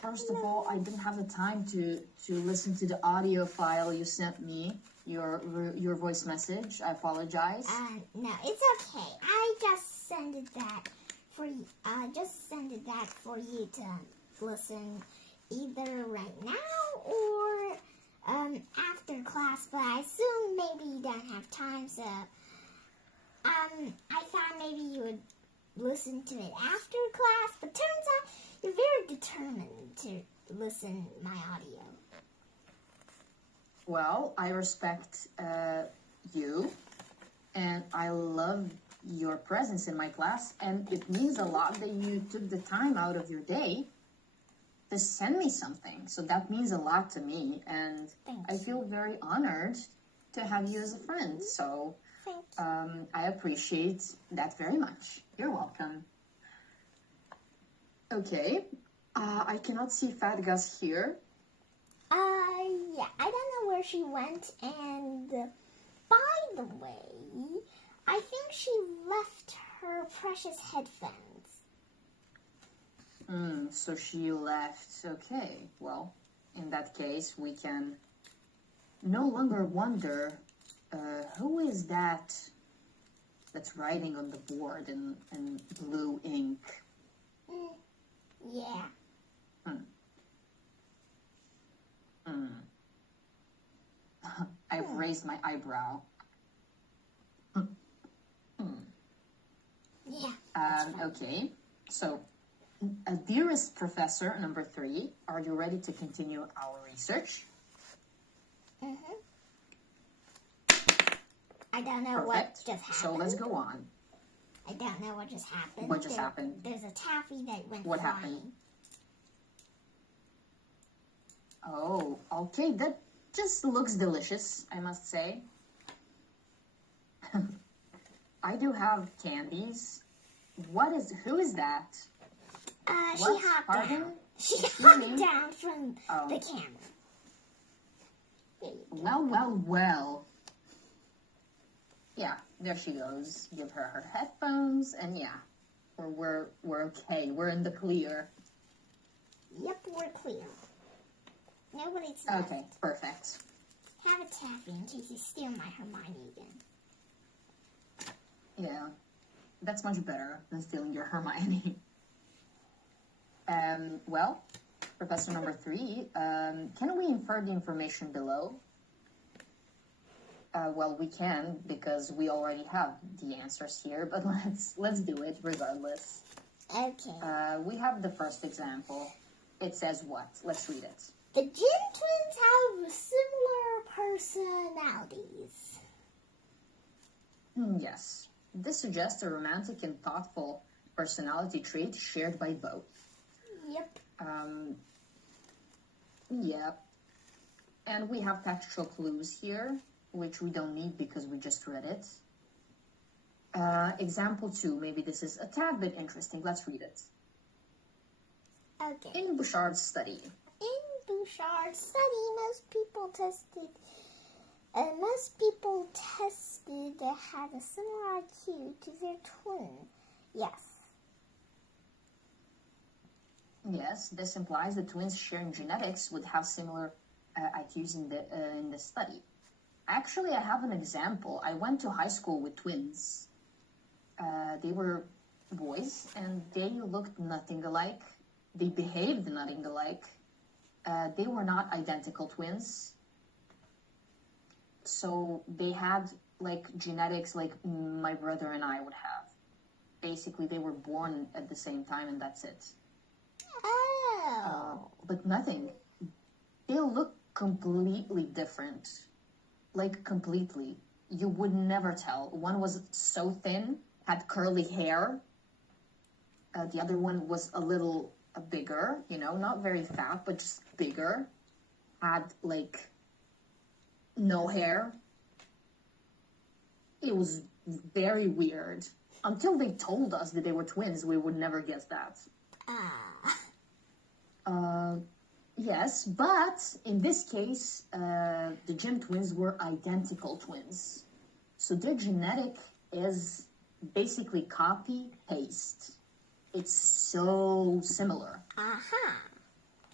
first of all, I didn't have the time to listen to the audio file you sent me, your voice message. I apologize. No, it's okay. I just sent it that for you. For you to listen either right now or after class. But I assume maybe you don't have time, so I thought maybe you would listen to it after class. But turns out you're very determined to listen my audio. Well, I respect you, and I love your presence in my class, and it means a lot that you took the time out of your day to send me something. So that means a lot to me, and I feel very honored to have you as a friend. So I appreciate that very much. You're welcome. Okay, I cannot see Fat Gus here. Yeah, I don't know where she went, and by the way, I think she left her precious headphones. So she left. Okay, well, in that case, we can no longer wonder who is that's writing on the board in blue ink. Yeah. I've raised my eyebrow. Yeah. Okay, so dearest Professor number 3, are you ready to continue our research? I don't know Perfect. what just happened. So let's go on. I don't know what just happened. What just happened? There's a taffy that went What flying. happened? Oh, okay, that just looks delicious, I must say. I do have candies. Who is that? She What? hopped Pardon? down. She Excuse hopped me? down from the camera. Well. Yeah, there she goes. Give her her headphones, and yeah, we're okay. We're in the clear. Yep, we're clear. Nobody's left. Okay, perfect. Have a taffy in case you steal my Hermione again. Yeah, that's much better than stealing your Hermione. Well, Professor number 3, can we infer the information below? Well, we can, because we already have the answers here, but let's do it regardless. Okay. We have the first example. It says what? Let's read it. The Jim twins have similar personalities. Yes. This suggests a romantic and thoughtful personality trait shared by both. Yep. Yeah. And we have textual clues here, which we don't need because we just read it. Example 2, maybe this is a tad bit interesting. Let's read it. Okay. In Bouchard's study. In Bouchard's study, most people tested had a similar IQ to their twin. Yes. Yes, this implies that twins sharing genetics would have similar IQs in the study. Actually, I have an example. I went to high school with twins. They were boys, and they looked nothing alike. They behaved nothing alike. They were not identical twins. So they had genetics like my brother and I would have. Basically, they were born at the same time, and that's it. Oh. But nothing. They look completely different. Completely. You would never tell. One was so thin, had curly hair. The other one was a little bigger, not very fat, but just bigger. Had, no hair. It was very weird. Until they told us that they were twins, we would never guess that. Yes, but in this case, the Jim twins were identical twins. So their genetic is basically copy-paste. It's so similar. Aha.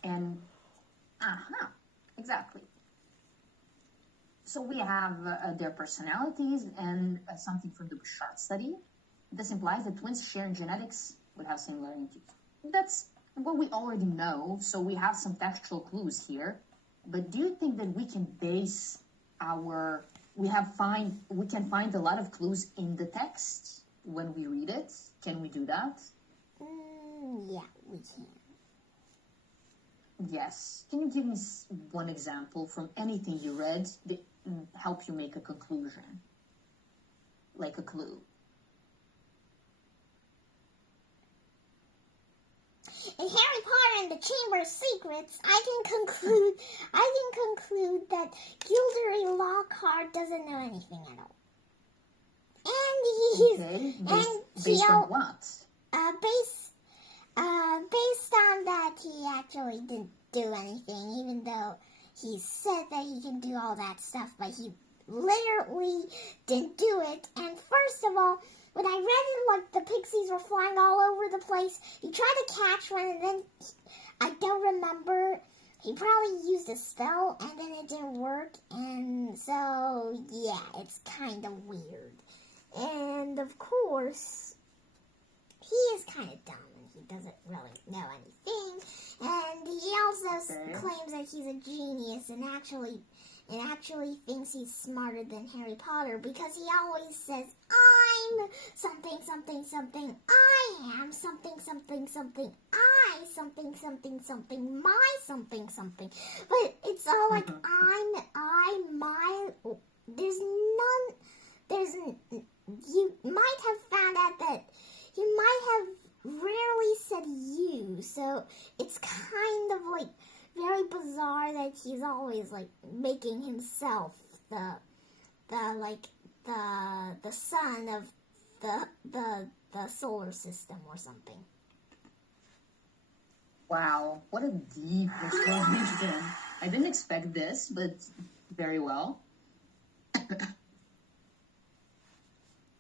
And, exactly. So we have their personalities and something from the Bouchard study. This implies that twins sharing genetics would have similarities. That's what we already know, so we have some textual clues here. But do you think that we can base we can find a lot of clues in the text when we read it? Can we do that? Yeah, we can. Yes. Can you give me one example from anything you read that help you make a conclusion? Like a clue. In Harry Potter and the Chamber of Secrets, I can conclude that Gilderoy Lockhart doesn't know anything at all. And Based on what? Based on that, he actually didn't do anything, even though he said that he can do all that stuff, but he literally didn't do it. And first of all, when I read it, like, the pixies were flying all over the place, he tried to catch one, and then, I don't remember, he probably used a spell, and then it didn't work, and so, yeah, it's kind of weird. And, of course, he is kind of dumb, and he doesn't really know anything, and he also claims that he's a genius, and actually thinks he's smarter than Harry Potter, because he always says, I'm something, something, something, I am something, something, something, I something, something, something, my something, something. But it's all like, my, you might have found out that he might have rarely said you, so it's kind of like very bizarre that he's always like making himself the son of the solar system or something. Wow, what a deep explanation. I didn't expect this, but very well.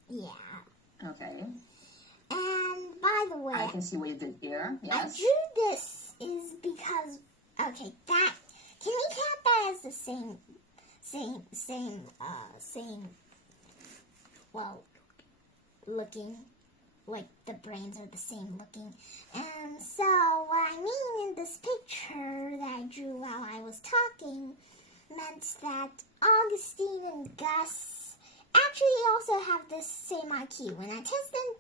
Yeah. Okay. And by the way, I can see what you did here. Yes. I drew this is because that can we count that as the same well looking, like the brains are the same looking. And so what I mean in this picture that I drew while I was talking meant that Augustine and Gus actually also have this same IQ. When I tested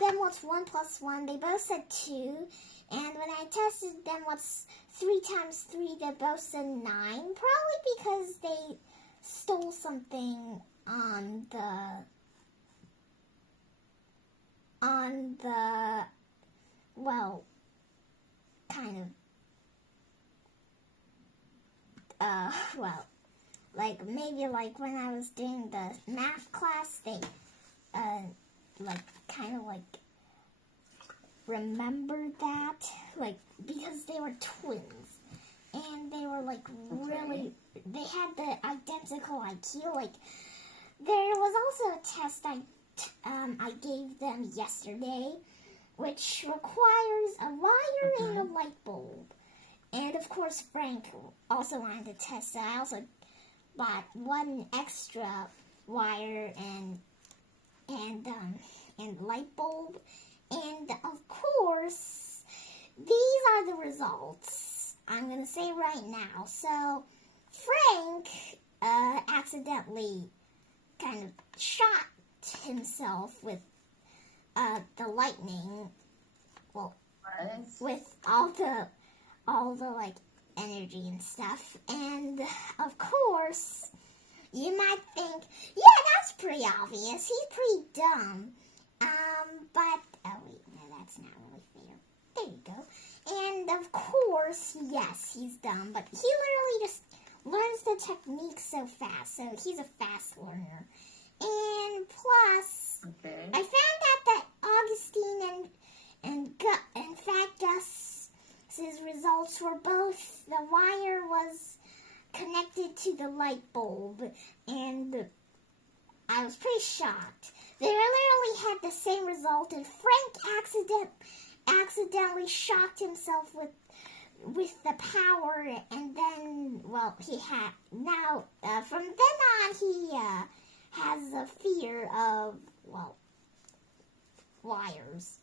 them what's 1 plus 1, they both said 2. And when I tested them what's 3 times 3, they both said 9. Probably because they stole something on the well, kind of well, like maybe like when I was doing the math class, they like kind of like remembered that, like, because they were twins and they were like really, they had the identical IQ. Like, there was also a test I gave them yesterday, which requires a wire and a light bulb. And of course, Frank also wanted to test, so I also bought one extra wire and light bulb. And of course, these are the results. I'm going to say right now. So, Frank accidentally kind of shot himself with the lightning. Well, with all the like energy and stuff. And of course, you might think, yeah, that's pretty obvious. He's pretty dumb. But oh wait, no, that's not really fair. There you go. And of course, yes, he's dumb, but he literally just learns the technique so fast. So he's a fast learner. And plus, I found out that Augustine and in fact Gus's results were both, the wire was connected to the light bulb, and I was pretty shocked. They literally had the same result, and Frank accidentally shocked himself with the power, and then, well, he had, now, from then on, he has a fear of, well, liars.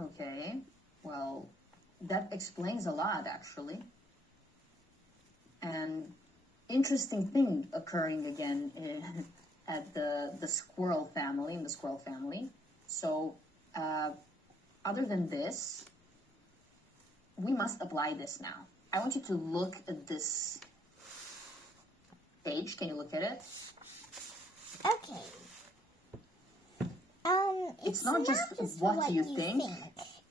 Okay, well, that explains a lot, actually. And interesting thing occurring again at the squirrel family, in the squirrel family. So, other than this, we must apply this now. I want you to look at this page. Can you look at it? Okay. It's not just what you think.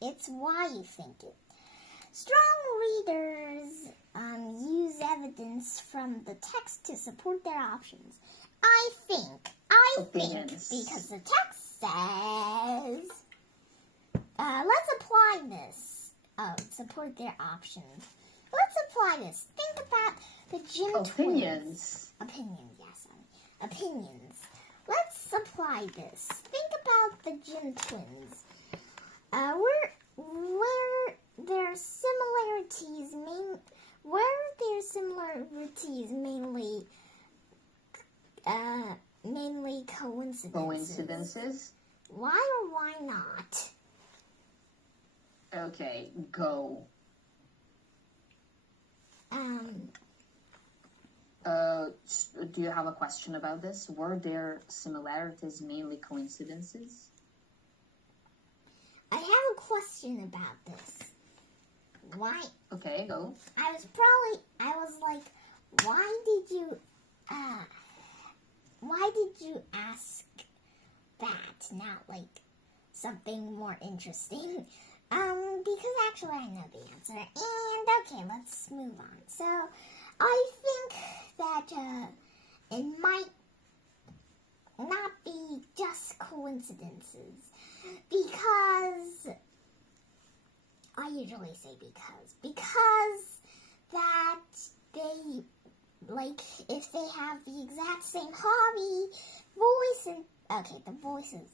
It's why you think it. Strong readers use evidence from the text to support their options. I think, Opinions. because the text says, let's apply this. Oh, support their options. Let's apply this. Think about the Jim Opinions. twins. Opinions, yes, opinions. Let's apply this. Think about the Jim twins. Where their similarities mainly coincidences. Coincidences? Why or why not? Okay, go. Do you have a question about this? Were their similarities mainly coincidences? I have a question about this. Why? Okay, go. I was like, why did you ask that? Not like something more interesting. Because actually I know the answer. And okay, let's move on. So, I think that it might not be just coincidences. Because, I usually say because that they, like, if they have the exact same hobby, voice, and, okay, the voice is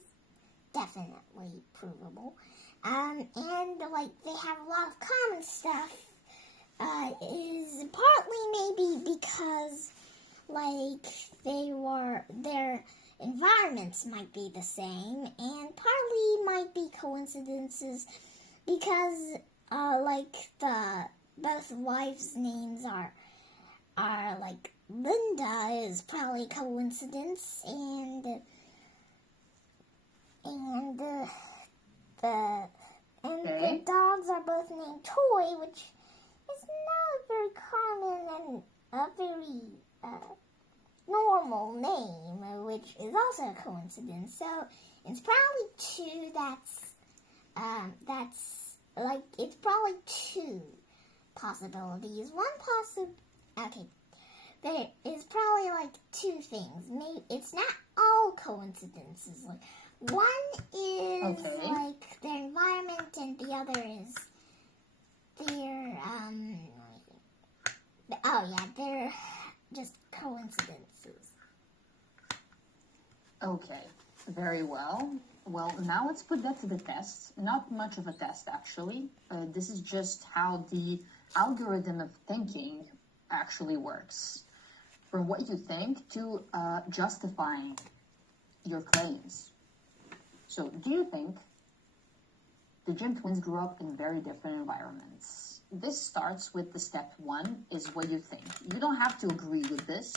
definitely provable, and, like, they have a lot of common stuff, is partly maybe because, like, their environments might be the same, and partly might be coincidences because, like, both wives' names are like, Linda is probably coincidence, and the dogs are both named Toy, which is not a very common and a very normal name, which is also a coincidence. So it's probably two. That's like, it's probably two possibilities. Okay. There is probably like two things. Maybe it's not all coincidences. Like, one is like their environment, and the other is their they're just coincidences. Okay, very well. Well, now let's put that to the test. Not much of a test, actually. This is just how the algorithm of thinking actually works. From what you think to justifying your claims. So, do you think the Jim twins grew up in very different environments? This starts with the step one, is what you think. You don't have to agree with this.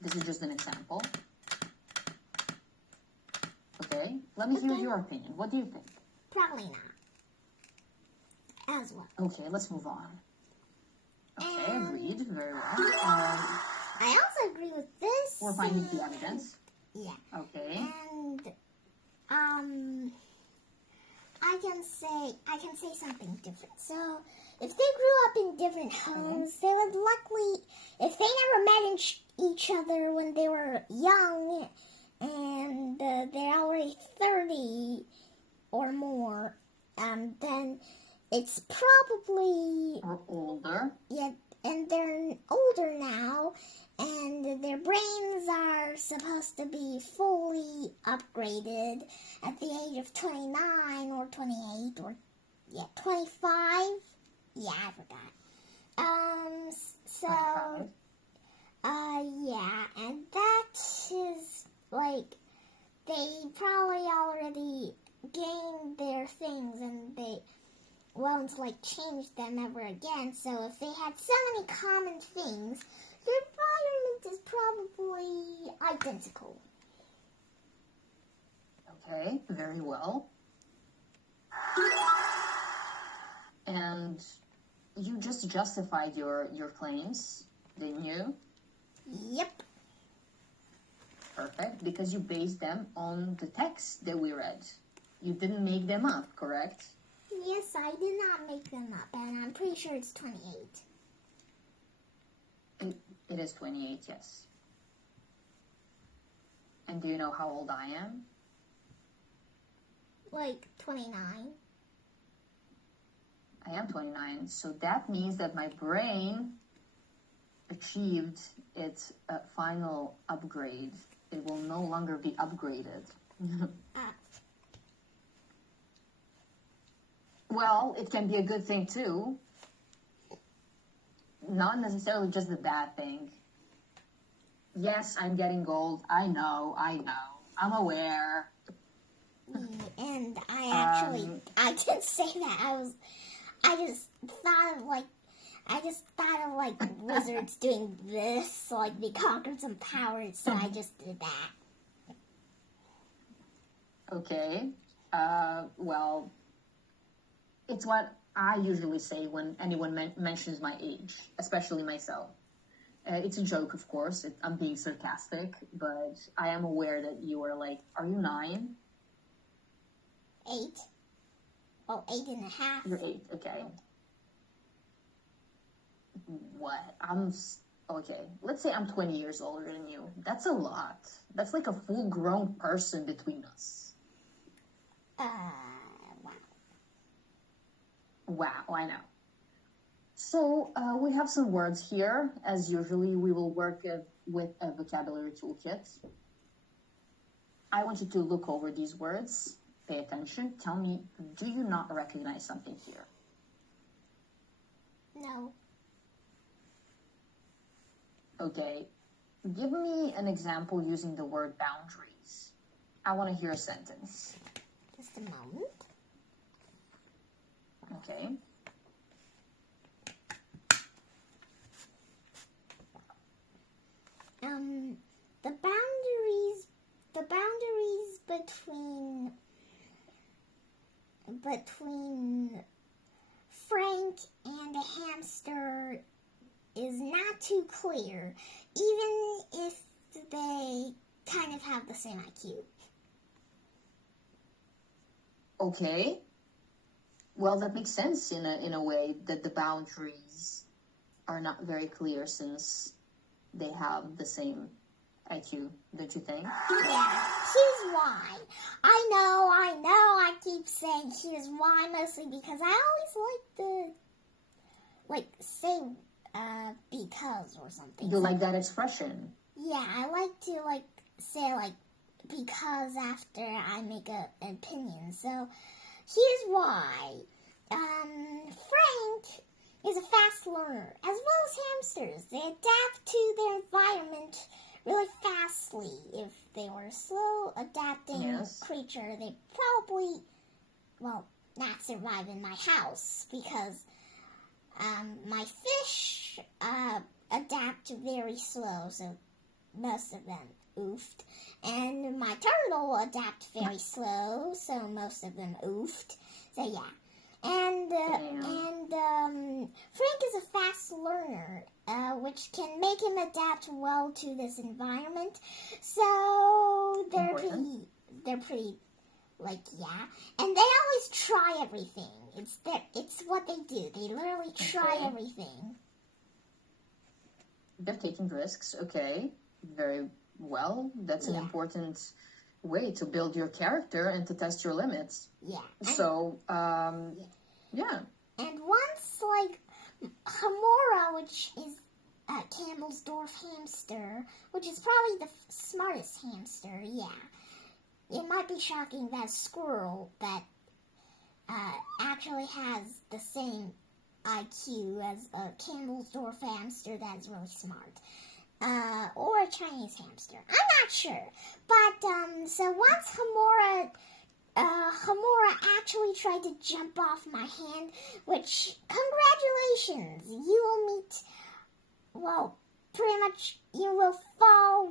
This is just an example. Okay, let me hear your opinion. What do you think? Probably not. As well. Okay, let's move on. Okay, agreed. Very well. I also agree with this. We're finding the evidence. Yeah. Okay. And I can say something different. So if they grew up in different homes, they would likely, if they never met each other when they were young, and they're already 30 or more, then it's probably, Or older. yeah, and they're older now, and their brains are supposed to be fully upgraded at the age of 29 or 28 or, yeah, 25. Yeah, I forgot. So, 25. yeah, and that is, like, they probably already gained their things and they won't, like, change them ever again. So if they had so many common things, their environment is probably identical. Okay, very well. And you just justified your claims, didn't you? Yep. Perfect, because you based them on the text that we read. You didn't make them up, correct? Yes, I did not make them up, and I'm pretty sure it's 28. It is 28, yes. And do you know how old I am? Like 29. I am 29, so that means that my brain achieved its final upgrade. It will no longer be upgraded. Well, it can be a good thing too. Not necessarily just the bad thing. Yes, I'm getting old. I know. I'm aware. And I didn't say that. I just thought of like wizards doing this, so like they conquered some powers, so I just did that. Okay. Well, it's what I usually say when anyone mentions my age, especially myself. It's a joke, of course. I'm being sarcastic, but I am aware that you are like, are you 9? 8. Oh, 8.5. You're 8, okay. What? Okay. Let's say I'm 20 years older than you. That's a lot. That's like a full-grown person between us. Wow. Wow, I know. So we have some words here. As usually, we will work with a vocabulary toolkit. I want you to look over these words. Pay attention. Tell me, do you not recognize something here? No. Okay. Give me an example using the word boundaries. I want to hear a sentence. Just a moment. Okay. The boundaries between Frank and the hamster is not too clear, even if they kind of have the same IQ. Okay. Well, that makes sense in a way that the boundaries are not very clear since they have the same IQ, don't you think? Yeah, here's why. I know, I keep saying here's why, mostly because I always like to, say, because or something. You like that expression? Yeah, I like to, say, because after I make an opinion. So, here's why. Frank is a fast learner, as well as hamsters. They adapt to their environment really fastly. If they were a slow adapting creature, they'd probably, not survive in my house because my fish adapt very slow, so most of them oofed. And my turtle adapt very slow, so most of them oofed. So yeah. And Frank is a fast learner, which can make him adapt well to this environment. So they're pretty, and they always try everything. It's what they do. They literally try everything. They're taking risks, okay. Very well. That's an important way to build your character and to test your limits. Yeah. So, yeah. which is probably the smartest hamster, yeah. It might be shocking that a squirrel that actually has the same IQ as a Campbellsdorf hamster that is really smart. Or a Chinese hamster. I'm not sure. But, so once Hamura actually tried to jump off my hand, which, congratulations, you will meet, well, pretty much, you will fall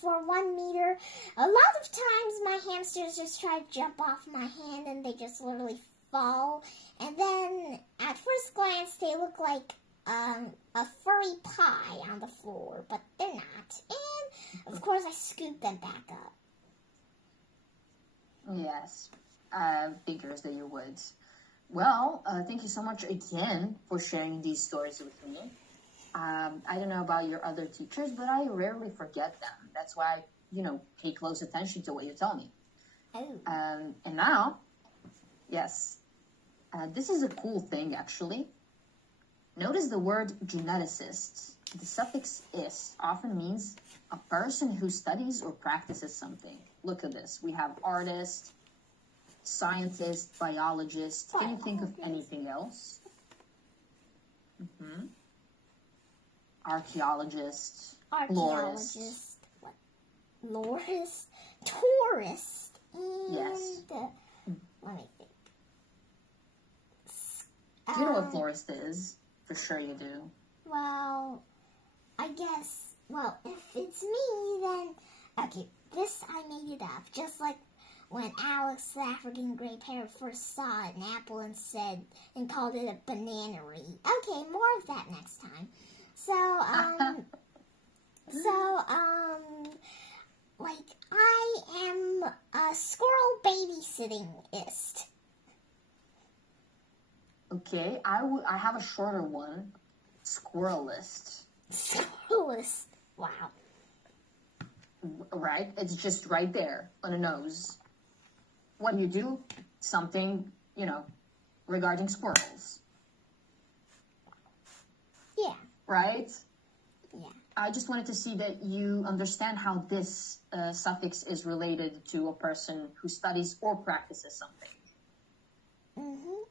for 1 meter. A lot of times my hamsters just try to jump off my hand and they just literally fall. And then, at first glance, they look like a furry pie on the floor, but they're not. And, of course, I scoop them back up. Yes, figures that you would. Well, thank you so much again for sharing these stories with me. I don't know about your other teachers, but I rarely forget them. That's why I, pay close attention to what you tell me. Oh. And now, yes, this is a cool thing, actually. Notice the word geneticist. The suffix "is" often means a person who studies or practices something. Look at this. We have artist, scientist, biologist. Can you think of anything else? Mm-hmm. Archaeologist. Archaeologist. What? Lorist. Tourist. And, Yes. Let me think. Do you know what florist is? For sure you do. Well, I guess, if it's me, then, okay, this I made it up, just like when Alex, the African gray parrot, first saw an apple and called it a bananery. Okay, more of that next time. So, I am a squirrel babysittingist. Okay, I have a shorter one. Squirrelist. Squirrelist. Wow. Right? It's just right there on the nose. When you do something, regarding squirrels. Yeah. Right? Yeah. I just wanted to see that you understand how this suffix is related to a person who studies or practices something. Mm-hmm.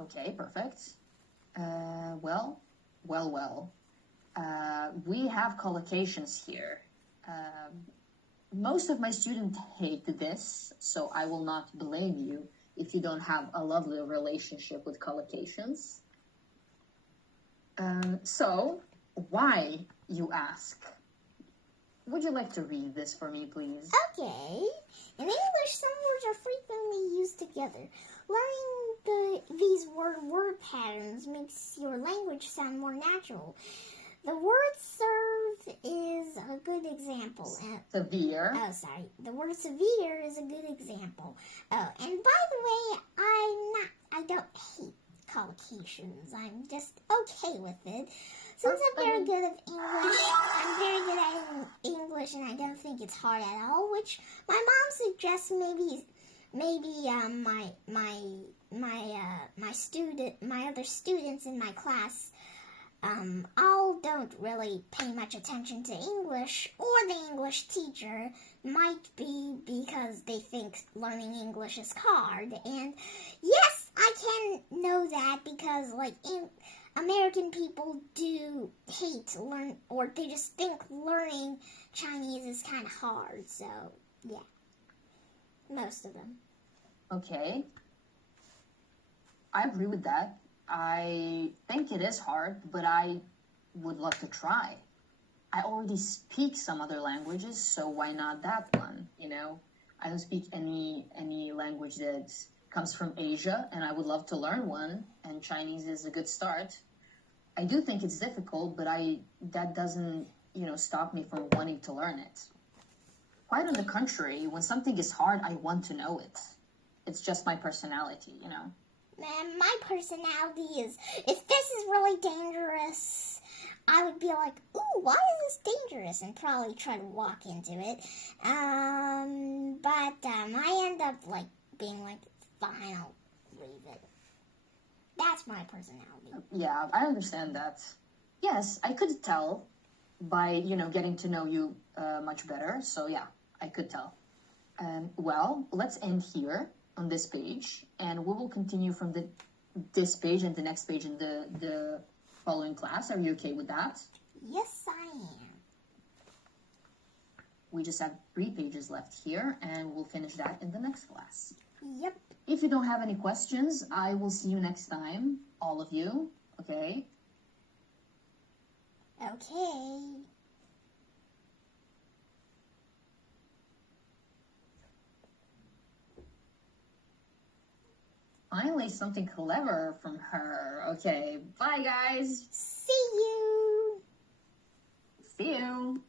Okay, perfect. Well. We have collocations here. Most of my students hate this, so I will not blame you if you don't have a lovely relationship with collocations. So, why, you ask? Would you like to read this for me, please? Okay. In English, some words are frequently used together. Learning these word patterns makes your language sound more natural. The word serve is a good example. Severe. Oh, sorry. The word severe is a good example. Oh, and by the way, I don't hate collocations. I'm just okay with it. Since I'm very good at English, and I don't think it's hard at all, which my mom suggests maybe my other students in my class all don't really pay much attention to English, or the English teacher, might be because they think learning English is hard. And yes, I can know that because American people do hate or they just think learning Chinese is kind of hard. So, yeah. Most of them. Okay. I agree with that. I think it is hard, but I would love to try. I already speak some other languages, so why not that one, I don't speak any language that comes from Asia, and I would love to learn one, and Chinese is a good start. I do think it's difficult, but that doesn't, stop me from wanting to learn it. Quite on the contrary, when something is hard, I want to know it. It's just my personality, And my personality is, if this is really dangerous, I would be like, ooh, why is this dangerous? And probably try to walk into it. But I end up being fine, I'll leave it. That's my personality. Yeah, I understand that. Yes, I could tell by, getting to know you much better. So yeah, I could tell. Well, let's end here on this page, and we will continue from this page and the next page in the following class. Are you okay with that? Yes, I am. We just have 3 pages left here, and we'll finish that in the next class. Yep. If you don't have any questions, I will see you next time, all of you, okay? Okay. Finally, something clever from her. Okay, bye guys. See you. See you.